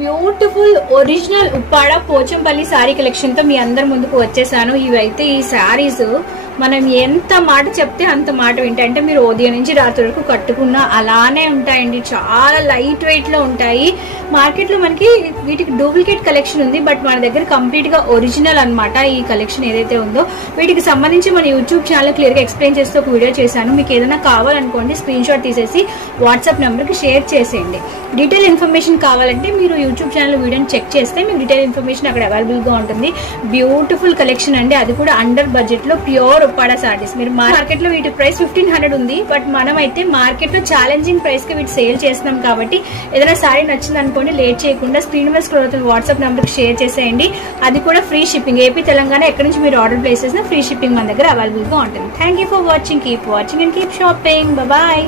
Beautiful original Uppada Pochampally sari collection తో మీ అందరి ముందుకు వచ్చేసాను. ఇవైతే ఈ శారీస్ మనం ఎంత మాట చెప్తే అంత మాట వింటాయి. అంటే మీరు ఉదయం నుంచి రాత్రి వరకు కట్టుకున్న అలానే ఉంటాయండి. చాలా లైట్ వెయిట్ లో ఉంటాయి. మార్కెట్ లో మనకి వీటికి డూప్లికేట్ కలెక్షన్ ఉంది, బట్ మన దగ్గర కంప్లీట్ గా ఒరిజినల్ అన్నమాట. ఈ కలెక్షన్ ఏదైతే ఉందో వీటికి సంబంధించి మన యూట్యూబ్ ఛానల్ క్లియర్ గా ఎక్స్ప్లెయిన్ చేస్తూ ఒక వీడియో చేశాను. మీకు ఏదైనా కావాలనుకోండి స్క్రీన్ షాట్ తీసేసి వాట్సాప్ నెంబర్ కి షేర్ చేసేయండి. డీటెయిల్ ఇన్ఫర్మేషన్ కావాలంటే మీరు యూట్యూబ్ ఛానల్ వీడియోని చెక్ చేస్తే మీకు డీటెయిల్ ఇన్ఫర్మేషన్ అక్కడ అవైలబుల్ గా ఉంటుంది. బ్యూటిఫుల్ కలెక్షన్ అండి, అది కూడా అండర్ బడ్జెట్ లో ప్యూర్ ఉప్పాడ సారీస్. మీరు మార్కెట్ లో వీటి ప్రైస్ 1500 ఉంది, బట్ మనం అయితే మార్కెట్ లో ఛాలెంజింగ్ ప్రైస్ కి వీటి సేల్ చేస్తున్నాం. కాబట్టి ఏదైనా సారీ నచ్చింది అనుకోండి, లేట్ చేయకుండా స్క్రీన్ మీద స్క్రోల్ అవుతున్న వాట్సాప్ నెంబర్ కి షేర్ చేసేయండి. అది కూడా ఫ్రీ షిప్పింగ్. ఏపీ తెలంగాణ ఎక్కడి నుంచి మీరు ఆర్డర్ ప్లేస్ చేసినా ఫ్రీ షిప్పింగ్ మన దగ్గర అవైలబుల్ గా ఉంటుంది. Thank you for watching. Keep watching and keep shopping. Bye.